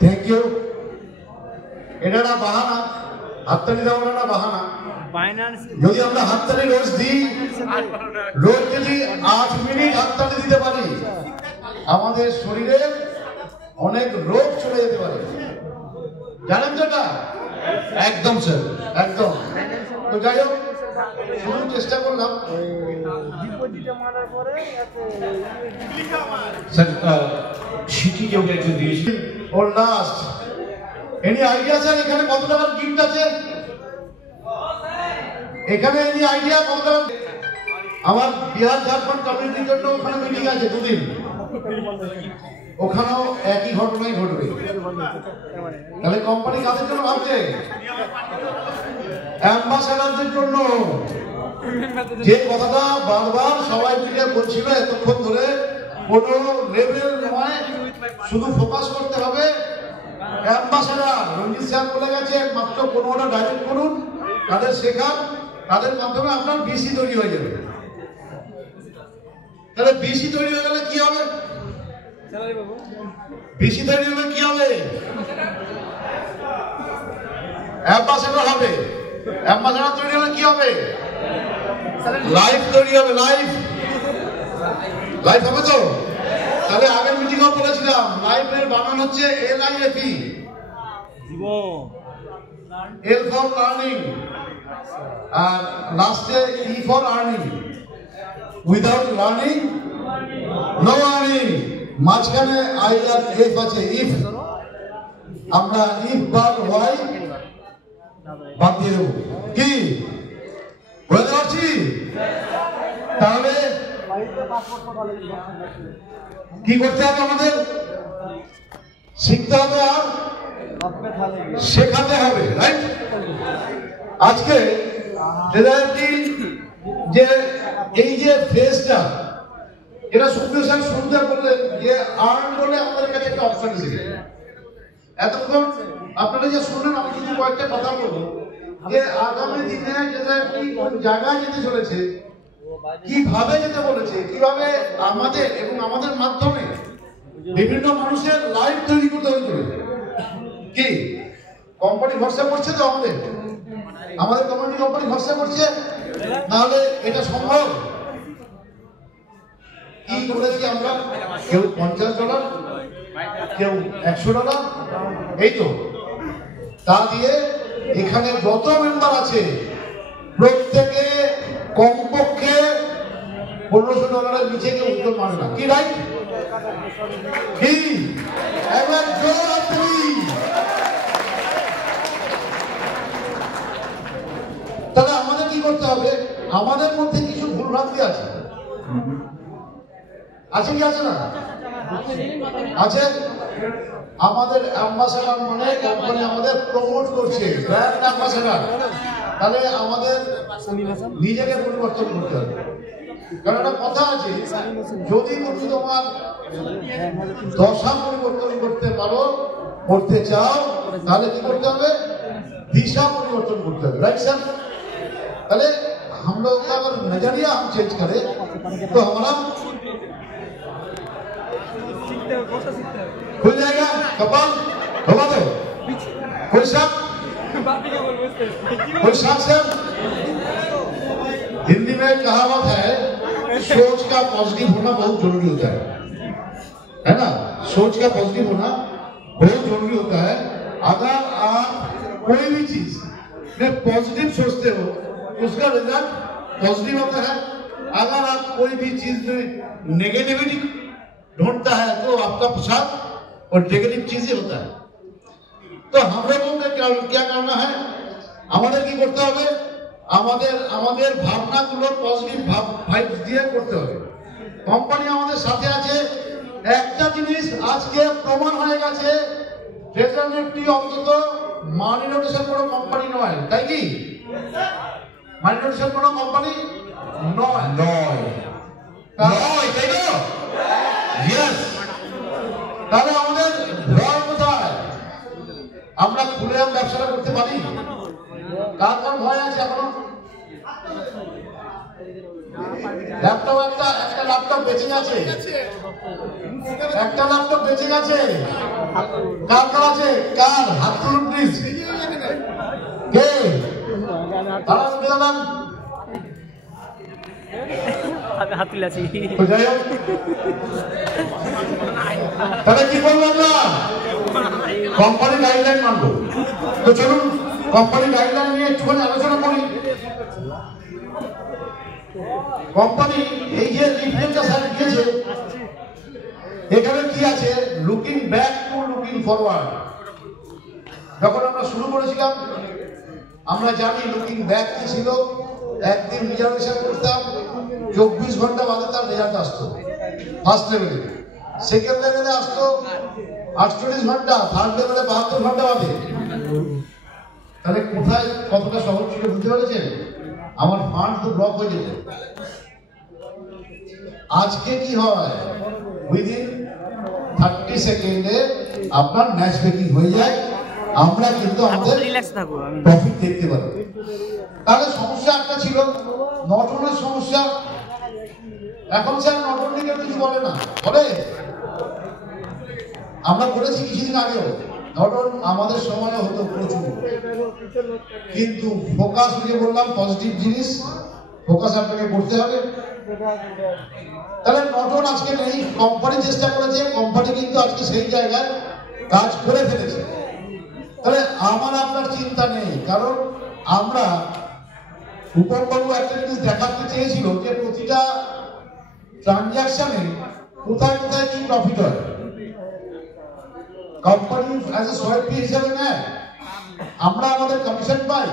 Thank you. এটা একটা বাহানা, হাততালি দেওয়ার একটা বাহানা। যদি আমরা হাততালি রোজ দিই, রোজ যদি 8 মিনিট হাততালি দিতে পারি, আমাদের শরীরে অনেক রোগ চলে যেতে পারে। জানেন তো এটা? একদম স্যার, একদম। তো যাই হোক, শুরু চেষ্টা করলাম। সিটি যোগে একটু দিয়েছি ওর লাস্ট এনি আইডিয়া স্যার, এখানে কত টাকার গিফট আছে? এখানে এনি আইডিয়া কত টাকা? আমার বিহার ঝাড়খণ্ড কমিউনিটির জন্য ওখানে মিটিং আছে 2 দিন, ওখানেও একই ঘটনাই ঘটবে। তাহলে কোম্পানি কাদের জন্য ভাবছে? অ্যাম্বাসাডারদের জন্য। যে কথাটা বারবার সবাই মিলে বলছিল এতক্ষণ ধরে, কোনো লেভেল নয়, শুধু ফোকাস করতে হবে অ্যাম্বাসাডার। রঞ্জিত স্যার বলে গেছে মাত্র 15টা ডাইরেক্ট করুন, তাদের শেখান, তাদের মাধ্যমে আপনার বিসি তৈরি হয়ে যাবে। তাহলে বিসি তৈরি হয়ে গেলে কি হবে? বিসি তৈরি হলে কি হবে? অ্যাম্বাসাডার হবে। অ্যাম্বাসাডার তৈরি হলে কি হবে? লাইফ তৈরি হবে। লাইফ হবে তো? তাহলে আগের মিটিংও বলেছিলাম লাইফের বানান হচ্ছে LIFE, L ফর লার্নিং আর লাস্টে E for earning. Without learning no earning. মাঝখানে I আর F আছে, ইফ। আমরা ইফ বা ওয়াই বাদ দিয়ে দেবো। কি বুঝতে পারছি? তাহলে কি করতে হবে? আমাদের শিখতে হবে আর শেখাতে হবে, রাইট? আজকে যে এই যে ফেজটা, এটা সুপ্রিয় স্যার শুরুতে বললেন যে আর্ন বলে আমাদের কাছে একটা অপশন ছিল। এতক্ষণ আপনারা যে শুনলেন, আমি কিছু কয়েকটা কথা বলবো যে আগামী দিনে যেটা কোন জায়গায় যেতে চলেছে, কিভাবে যেতে বলেছে, কিভাবে আমাদের এবং আমাদের মাধ্যমে বিভিন্ন মানুষের লাইফ তৈরি করতে হয়েছিল। কি কোম্পানি ভরসা করছে তো? আমাদের কমিউনিটি কোম্পানি ভরসা করছে, নাহলে এটা সম্ভব? কি করেছি আমরা? কেউ $50, কেউ $100, এই তো। তা দিয়ে এখানে যত মেম্বার আছে প্রত্যেকে কমপক্ষে $1500 নিচে কেউ উত্তর মানে না। কি রাইট? কি একবার জোর তুই। তাহলে আমাদের কি করতে হবে? আমাদের মধ্যে কিছু ভুলভ্রান্তি আছে। আছে কি আছে না? আছে। আমাদের অ্যাম্বাসাডার মানে কোম্পানি আমাদের প্রমোট করছে, ব্র্যান্ড অ্যাম্বাসাডার। তাহলে আমাদের নিজেকে পরিবর্তন করতে হবে। কারণ একটা কথা আছে, যদি তুমি তোমার দশা পরিবর্তন করতে পারো, করতে চাও, তাহলে কি করতে হবে? दिशा परिवर्तन करते हैं, राइट सर? पहले हम लोग का अगर नजरिया हम चेंज करें तो हमारा खुल जाएगा। कपाल घुमा दो। कोई शक? कोई शक सर? हिंदी में कहावत है, सोच का पॉजिटिव होना बहुत जरूरी होता है ना? सोच का पॉजिटिव होना बहुत जरूरी होता है। अगर आप कोई भी चीज में पॉजिटिव सोचते हो उसका रिजल्ट पॉजिटिव होता है। अगर आप कोई भी चीज में नेगेटिविटी ढूंढता है तो आपका प्रसाद और नेगेटिव चीज ही होता है। तो हम लोगों को क्या करना है? আমাদের কি করতে হবে? আমাদের ভাবনাগুলো পজিটিভ ভাইবস দিয়ে করতে হবে। কোম্পানি আমাদের সাথে আছে। একটা জিনিস আজকে প্রমাণ হয়ে গেছে, ফ্রেজারনেটটি অন্তত মানি নোটেশন কোনো কোম্পানি নয়, তাই কি? মানি নোটেশন কোনো কোম্পানি নয়, তাই তো? ইয়েস। তাহলে আমাদের ভয় কোথায়? আমরা খুলে ব্যবসাটা করতে পারি? কার কার ভয় আছে এখনো? ল্যাপটপ একটা ল্যাপটপ বেঁচে আছে, একটা ল্যাপটপ বেঁচে গেছে, কার কার আছে? কার হাত তুলুন প্লিজ। কে দাঁড়ান দাঁড়ান, হাত তুলে আছি। যাই হোক, তাহলে কি করবো আমরা? কোম্পানি গাইডলাইন মানবো। তো চলুন কোম্পানি গাইডলাইন নিয়ে একটুখানি আলোচনা করি। কোম্পানি এই যে লিফলেটটা স্যার দিয়েছে, এখানে কি আছে? Looking back to looking forward. যখন আমরা শুরু করেছিলাম আমরা জানি লুকিং ব্যাক কি ছিল। একদিন রিজার্ভেশন করতাম, 24 ঘন্টা বাদে তার রেজাল্ট আসতো ফার্স্ট লেভেলে, সেকেন্ড লেভেলে আসতো 48 ঘন্টা, থার্ড লেভেলে 72 ঘন্টা বাদে। তাহলে কোথায় কতটা সহজ ছিল বুঝতে পেরেছেন? আমার ফান্ড তো ব্লক হয়ে যেত। আজকে কি হয়? উইদিন 30 সেকেন্ডে আপনার ম্যাচ মেকিং হয়ে যায়, আমরা কিন্তু আমাদের প্রফিট দেখতে পারি। তাহলে সমস্যা একটা ছিল নটনের সমস্যা। এখন স্যার নটন নিয়ে কিছু বলে না, বলে? আমরা করেছি কিছুদিন আগেও নটন, আমাদের সময় হতো প্রচুর, কিন্তু ফোকাস যে বললাম পজিটিভ জিনিস, ফোকাস আপনাকে করতে হবে। তাহলে নটন আজকে নেই, কোম্পানি চেষ্টা করেছে, কোম্পানি কিন্তু আজকে সেই জায়গায় কাজ করে ফেলেছে। তাহলে আমার আপনার চিন্তা নেই, কারণ আমরা উপরবাবু একটা জিনিস দেখাতে চেয়েছিল যে প্রতিটা ট্রানজাকশনে কোথায় কোথায় কি প্রফিট হয়। কোম্পানি অ্যাজ এ সোয়াইপ ফি হিসেবে নেয়, আমরা আমাদের কমিশন পাই,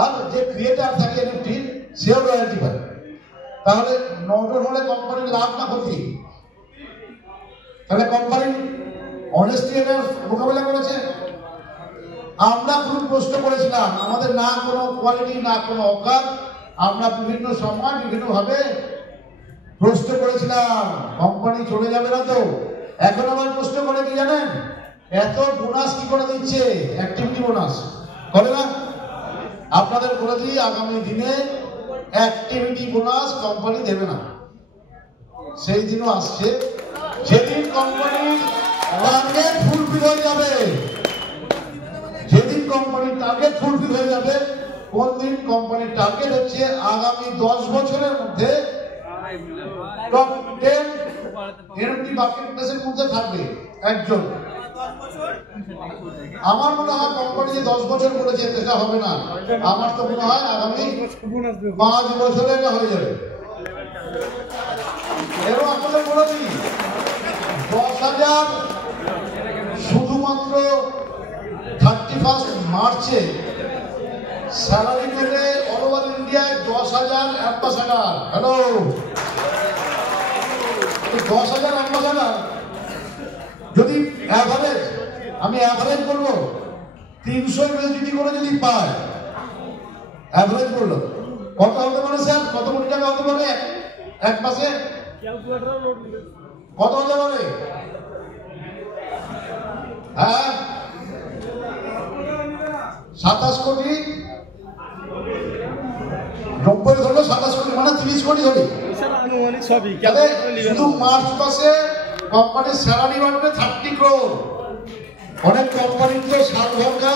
আর যে ক্রিয়েটার থাকে এনএফটি সেও রয়্যালটি পায়। তাহলে নটন হলে কোম্পানির লাভ না ক্ষতি? তাহলে কোম্পানি অনেস্টি এর মোকাবিলা করেছে। আমরা খুব প্রশ্ন করেছিলাম, আমাদের না কোনো কোয়ালিটি না কোনো অকাত, আমরা বিভিন্ন সময় বিভিন্ন ভাবে প্রশ্ন করেছিলাম কোম্পানি চলে যাবে না তো। এখন আবার প্রশ্ন করে কি জানেন? এত বোনাস কি করে দিচ্ছে? অ্যাক্টিভিটি বোনাস করে না? আপনাদের বলে দিই, আগামী দিনে অ্যাক্টিভিটি বোনাস কোম্পানি দেবে না। সেই দিনও আসছে যেদিন কোম্পানির টার্গেট ফুলফিল হয়ে যাবে। যেদিন কোম্পানির টার্গেট ফুলফিল হয়ে যাবে, কোন দিন? কোম্পানির টার্গেট হচ্ছে আগামী 10 বছরের মধ্যে টপ 10 এনএফটি মার্কেট প্লেসের মধ্যে থাকবে একজন। আমার মনে হয় কোম্পানি যে 10 বছর বলেছে এটা হবে না, আমার তো মনে হয় আগামী 5 বছরে এটা হয়ে যাবে। এরও আপনাদের বলে দিই, 10,000 শুধুমাত্র 31 মার্চে স্যালারি পেলে অল ওভার ইন্ডিয়ায় 10,000 অ্যাম্বাসাডার। হ্যালো, 10,000 অ্যাম্বাসাডার যদি অ্যাভারেজ, আমি অ্যাভারেজ করবো 300 ইউএসডি করে যদি পায়, অ্যাভারেজ করলো কত হতে পারে স্যার? কত কোটি টাকা হতে পারে এক মাসে? কত হতে পারে? হ্যাঁ, 27 কোটি 90 ধরলো, 27 কোটি মানে 30 কোটি ধরি। শুধু মার্চ মাসে কোম্পানির স্যালারি বাড়বে 30 crore। অনেক কোম্পানির তো সাল ভরকা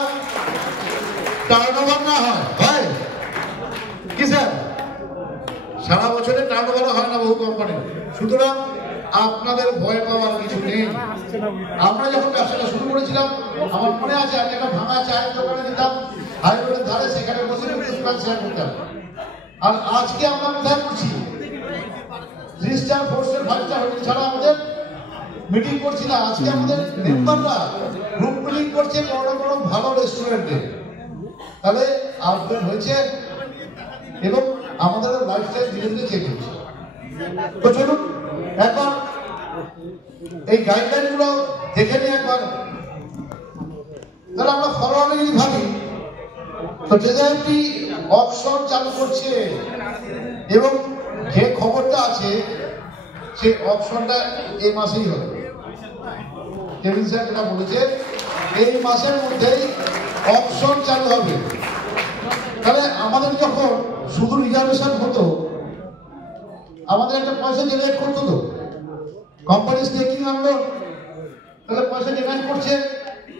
টার্নওভার না হয় কি স্যার? সারা বছরে টার্নওভার হয় না বহু কোম্পানি। সুতরাং আপনাদের ভয় পাওয়ার কিছু নেই। আমরা যখন ব্যবসাটা শুরু করেছিলাম, আমার মনে আছে আমি একটা ভাঙা চায়ের দোকানে যেতাম হাইরোডের ধারে, সেখানে বসে শেয়ার করতাম। আর আজকে আমরা কোথায় করছি? 3 স্টার 4 স্টার 5 স্টার হোটেল ছাড়া আমাদের মিটিং করছি না। আজকে আমাদের মেম্বাররা গ্রুপ মিটিং করছে বড় বড় ভালো রেস্টুরেন্টে। তাহলে আপডেট হয়েছে এবং আমাদের লাইফস্টাইল ধীরে ধীরে চেঞ্জ হচ্ছে। তো চলুন একবার এই গাইডলাইন গুলো দেখে নিই একবার। তাহলে আমরা ফরওয়ার্ডে যদি ভাবি, তো যেহেতু অপশন চালু করছে এবং যে খবরটা আছে সেই অপশনটা এই মাসেই হবে। কেভিন স্যার যেটা বলেছে, এই মাসের মধ্যেই অপশন চালু হবে। তাহলে আমাদের যখন শুধু রিজার্ভেশন হতো, আমাদের একটা পয়সা জেনারেট করতো তো, কোম্পানি স্টেকিং আনলো, তাহলে পয়সা জেনারেট করছে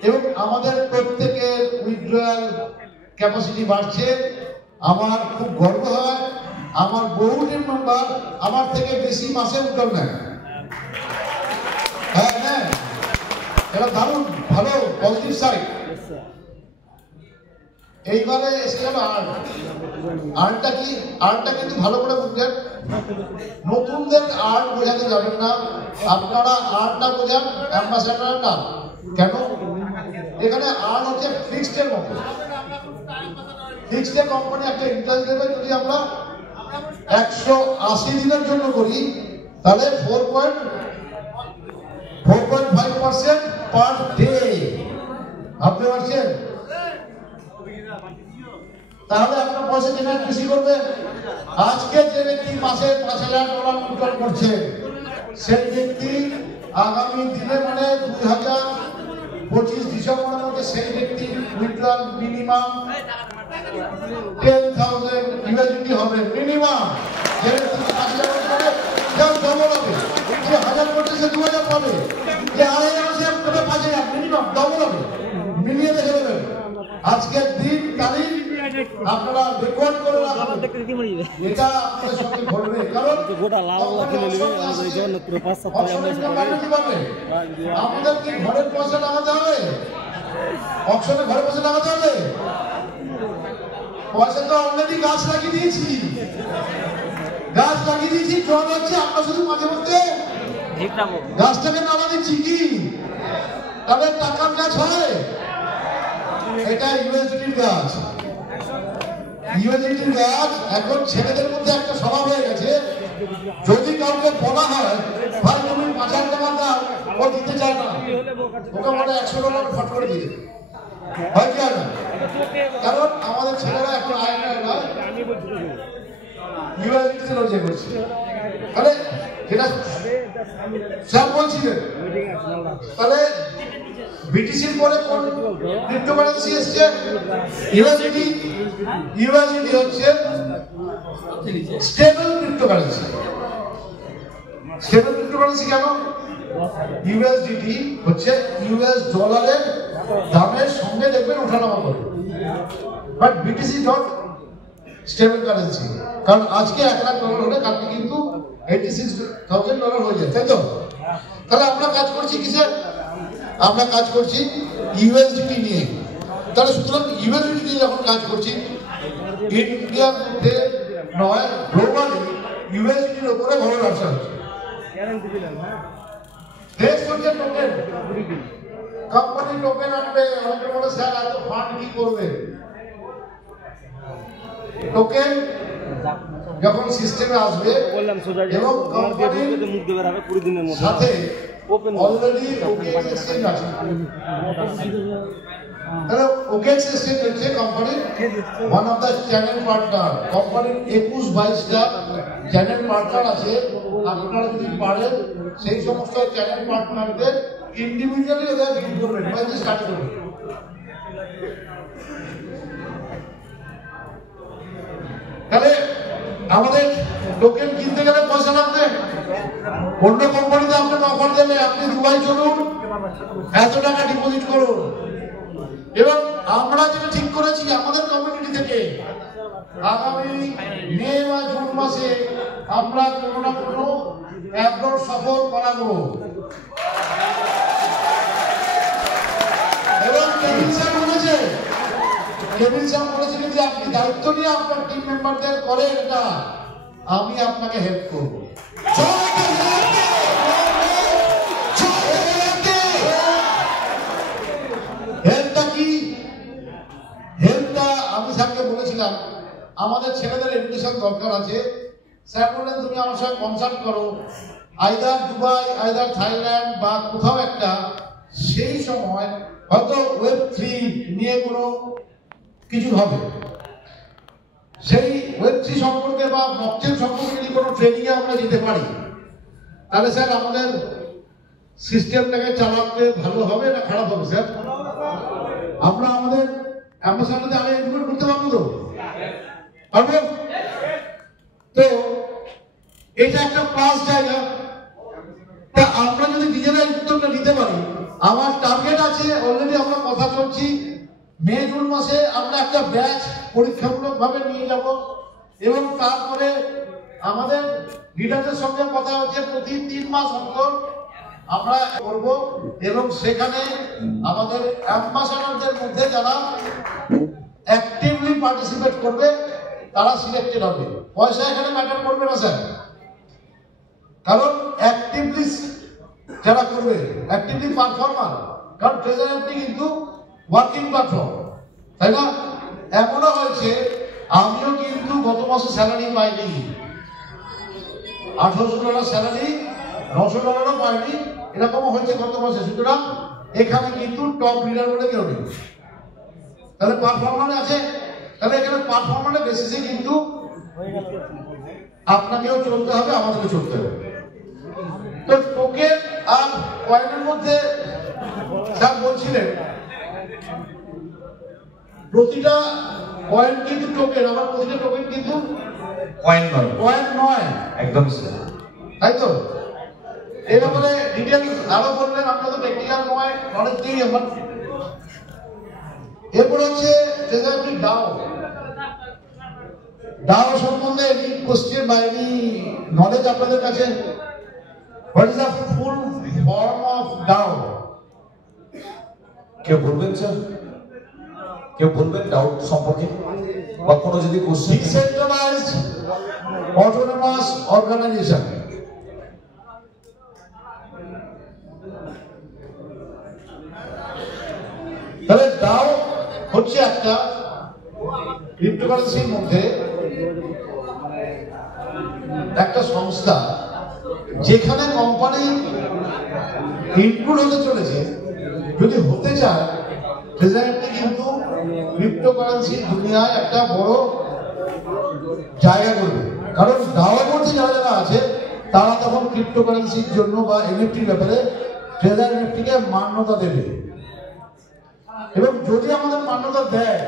এবং আমাদের প্রত্যেকের উইথড্রয়াল ক্যাপাসিটি বাড়ছে। আমার খুব গর্ব হয়, আমার বহু টিম মেম্বার আমার থেকে বেশি মাসে উদ্যোগ নেয়। হ্যাঁ হ্যাঁ, এটা দারুণ ভালো পজিটিভ সাইড। এইবারে এসে গেল আর্টটা কি, আর্টটা কিন্তু ভালো করে বুঝলেন, নতুনদের আর্ট বোঝাতে যাবেন না, আপনারা আর্টটা বোঝান অ্যাম্বাসাডার না। কেন? এখানে আর্ট হচ্ছে ফিক্সডের মতো। ফিক্সডে কোম্পানি একটা ইন্টারেস্ট দেবে, যদি আমরা 180 দিনের জন্য করি তাহলে 4.5% পার ডে। ভাবতে পারছেন? তাহলে আপনার পয়সা জেনারেট বেশি করবে। আজকে যে ব্যক্তি মাসে $5,000 উইথড্রল করছে, সেই ব্যক্তি আগামী দিনে মানে 2025 ডিসেম্বরের মধ্যে সেই ব্যক্তি উইথড্রল মিনিমাম 10,000 USD হবে মিনিমাম। যে ব্যক্তি 5,000 করে সেও ডবল হবে, যে 1,000 করছে সে 2,000 পাবে, যে 2,500 সে 5,000 মিনিমাম ডবল হবে। মিলিয়ে দেখে দেবেন আজকের দিন তারিখ আপনারা রেকর্ড করে রাখবেন, এটা আপনাদের সঙ্গে ঘটবে। কারণ আমাদের কি ঘরের পয়সা লাগাতে হবে? অকশনে ঘরের পয়সা লাগাতে হবে? পয়সা তো অলরেডি গাছ লাগিয়ে দিয়েছি, গাছ লাগিয়ে দিয়েছি, জল হচ্ছে, আমরা শুধু মাঝে মধ্যে গাছটাকে নাড়া দিচ্ছি কি, তবে টাকার গাছ হয়। এটা ইউএসডির গাছ, ইউএসডির গাছ। এখন ছেলেদের মধ্যে একটা স্বভাব হয়ে গেছে, যদি কাউকে বলা হয় ভাই তুমি 5,000 টাকা দাও, ও দিতে চায় না, ওকে বলে $100 ফট করে দিয়ে হয় কি না? কারণ আমাদের ছেলেরা এখন আয়নায় নয়, ইউএসডিতে রোজে করছে। তাহলে যেটা স্যার বলছিলেন, তাহলে বিটিসির পরে কোন ক্রিপ্টোকারেন্সি এসছে? ইউএসডি। ইউএসডি হচ্ছে স্টেবল ক্রিপ্টোকারেন্সি। স্টেবল ক্রিপ্টোকারেন্সি কেন? ইউএসডি হচ্ছে ইউএস ডলারের দামের সঙ্গে দেখবেন ওঠানামা করে, but BTC not stable currency. কারণ আজকে $1,00,000 হলে কালকে কিন্তু $86,000 হয়ে যায়, তাই তো? তাহলে আমরা কাজ করছি কিসে? আমরা কাজ করছি ইউএসডি নিয়ে। তাহলে সুতরাং ইউএসডি নিয়ে যখন কাজ করছি, ইন্ডিয়ার মধ্যে নয় গ্লোবালি ইউএসডির উপরে ভালো ব্যবসা হচ্ছে। দেশ হচ্ছে টোকেন, কোম্পানি টোকেন আনবে, অনেকে বলে স্যার এত ফান্ড কি করবে? টোকেন যখন সিস্টেমে আসবে এবং কোম্পানির সাথে অলরেডি ওকেএক্স এক্সচেঞ্জ আছে, তাহলে ওকেএক্স এক্সচেঞ্জ হচ্ছে কোম্পানির one of the channel partner. কোম্পানির 21-22টা চ্যানেল পার্টনার আছে। আপনারা যদি পারেন সেই সমস্ত চ্যানেল পার্টনারদের ইন্ডিভিজুয়ালি ওদের বিল করবেন, মানে স্টার্ট করবেন। তাহলে আমাদের টোকেন কিনতে গেলে পয়সা লাগবে। অন্য কোম্পানিতে আপনাকে অফার দেবে, আপনি দুবাই চলুন, এত টাকা ডিপোজিট করুন। এবং আমরা যেটা ঠিক করেছি আমাদের কমিউনিটি থেকে, আগামী মে বা জুন মাসে আমরা কোনো না কোনো অ্যাব্রড সফর করাবো। এবং কেবিন স্যার বলেছিলেন যে আপনি দায়িত্ব নিয়ে আপনার টিম মেম্বারদের করেন, এটা আমি আপনাকে হেল্প করব। হেল্পটা কি? হেল্পটা আমি স্যারকে বলেছিলাম আমাদের ছেলেদের এডুকেশন দরকার আছে। স্যার বললেন তুমি আমার সঙ্গে কনসাল্ট করো, আইদার দুবাই, আইদার থাইল্যান্ড বা কোথাও একটা। সেই সময় হয়তো Web3 নিয়ে কোনো কিছু হবে, সেই Web3 সম্পর্কে বা ব্লকচেন সম্পর্কে যদি কোনো ট্রেনিং এ আমরা যেতে পারি, তাহলে স্যার আমাদের সিস্টেমটাকে চালাতে ভালো হবে না খারাপ হবে? স্যার আমরা আমাদের অ্যাম্বাসাডারকে আগে এডুকেট করতে পারবো তো? পারবো তো? এটা একটা প্লাস জায়গা। তা নিজেরাই উদ্যোগটা নিতে পারি। আমার টার্গেট আছে, অলরেডি আমরা কথা চলছি, মে জুন মাসে আমরা একটা ব্যাচ পরীক্ষামূলক ভাবে নিয়ে যাব এবং তারপরে আমাদের লিডারদের সঙ্গে কথা হচ্ছে প্রতি 3 মাস অন্তর আমরা করব এবং সেখানে আমাদের অ্যাম্বাসাডারদের মধ্যে যারা অ্যাক্টিভলি পার্টিসিপেট করবে তারা সিলেক্টেড হবে। পয়সা এখানে ম্যাটার করবে না স্যার, কারণ অ্যাক্টিভলি যারা করবে, অ্যাক্টিভলি পারফর্মার, কারণ ট্রেজার এফডি কিন্তু ওয়ার্কিং প্ল্যাটফর্ম, তাই না? এমনও হয়েছে আমিও কিন্তু গত মাসে স্যালারি পাইনি, $1800 স্যালারি, $900 পাইনি, এরকমও হয়েছে গত মাসে। সুতরাং এখানে কিন্তু টপ লিডার বলে কেউ নেই, তাহলে পারফর্মার আছে, তাহলে এখানে পারফর্মারের বেসিসে কিন্তু আপনাকেও চলতে হবে, আমাদেরকে চলতে হবে। তো টোকেন আর কয়েনের মধ্যে যা বলছিলেন, প্রতিটা কয়েন কিন্তু টোকেন, আবার প্রতিটা টোকেন কিন্তু কয়েন নয়, একদম তাই তো? এর ব্যাপারে ডিটেল আরো বললেন, আমরা তো টেকনিক্যাল নয়, নলেজ দিই আমার। এরপর হচ্ছে ট্রেজারি ডাও। ডাও সম্বন্ধে এনি কোশ্চেন বা এনি নলেজ আপনাদের কাছে? What is the full form of DAO? কেউ বলবেন স্যার? কেউ বলবেন ডাউট সম্পর্কে বা কোনো যদি কোশ্চেন? Decentralised autonomous organisation. তাহলে ডাও হচ্ছে একটা ক্রিপ্টোকারেন্সির মধ্যে একটা সংস্থা যেখানে কোম্পানি ইনক্লুড হতে চলেছে। যদি হতে চায়, ট্রেজারিটি কিন্তু ক্রিপ্টোকারেন্সির দুনিয়ায় একটা বড় জায়গা করবে, কারণ ডাওয়ার মধ্যে যারা যারা আছে তারা তখন ক্রিপ্টোকারেন্সির জন্য বা এনএফটির ব্যাপারে ট্রেজার এনএফটিকে মান্যতা দেবে। এবং যদি আমাদের মান্যতা দেয়,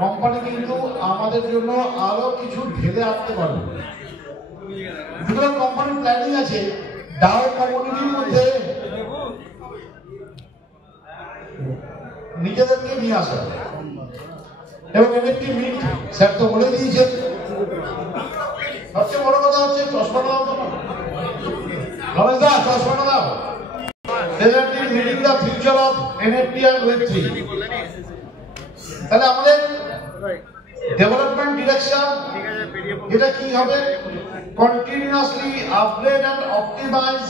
কোম্পানি কিন্তু আমাদের জন্য আরো কিছু ঢেলে আনতে পারবে। সুতরাং কোম্পানির প্ল্যানিং আছে ডাও কমিউনিটির মধ্যে নিজেদেরকে নিয়ে আসা এবং এনএফটি মিট। স্যার তো বলে দিয়েছেন। সবচেয়ে বড় কথা হচ্ছে চশমাটা দাও, রমেশ দা চশমাটা দাও। Meeting the future of NFT and ওয়েব3। তাহলে আমাদের ডেভেলপমেন্ট ডিরেকশন এটা কি হবে? Continuously upgrade and optimise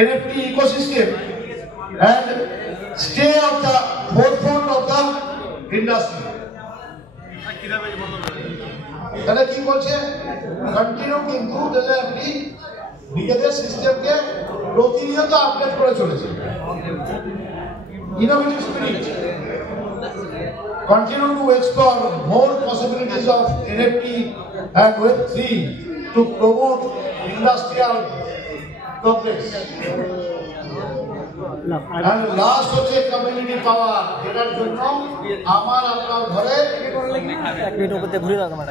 NFT ecosystem and stay at the forefront of the industry. তাহলে কি বলছে? কন্টিনিউ কিন্তু আপনি নিজেদের সিস্টেমকে প্রতিনিয়ত আপডেট করে চলেছে। Innovative spirit, continue to explore more possibilities of NFT and Web3 to promote industrial progress. And last হচ্ছে কমিউনিটি পাওয়ার, যেটার জন্য আমার আপনার ঘরে ঘুরে দাও তোমার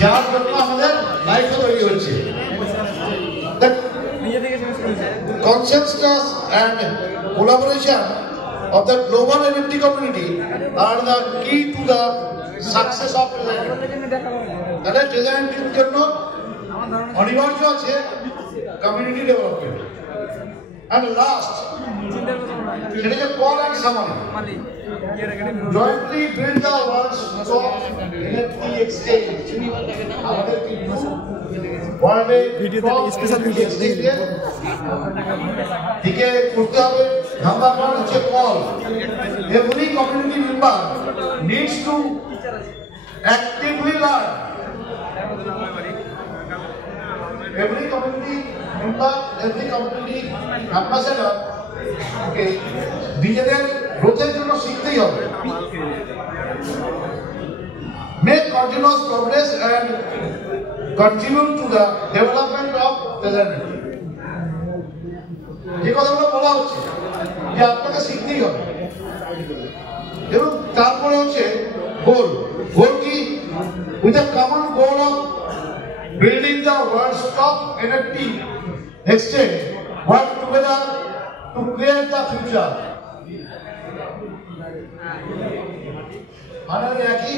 যার জন্য আমাদের লাইফ তৈরি হচ্ছে। Consensus and collaboration of the global NFT community are the key to the success of তাহলে ট্রেজারিটির জন্য অনিবার্য আছে community development. And last, it is a call and summary. Jointly build the world's top NFT exchange. আমাদের কিন্তু ওয়ার্ল্ডে top special video দিকে করতে হবে। নাম্বার 1 হচ্ছে call. Every community member needs to actively learn. Every community member, every community ambassador, okay, নিজেদের গ্রোথের জন্য শিখতেই হবে। Make continuous progress and contribute to the development of Trezor. যে কথাগুলো বলা হচ্ছে যে আপনাকে শিখতেই হবে। এবং তারপরে হচ্ছে গোল। গোল কি? With a common goal of building the world's top NFT exchange, work together to create the future. মানে একই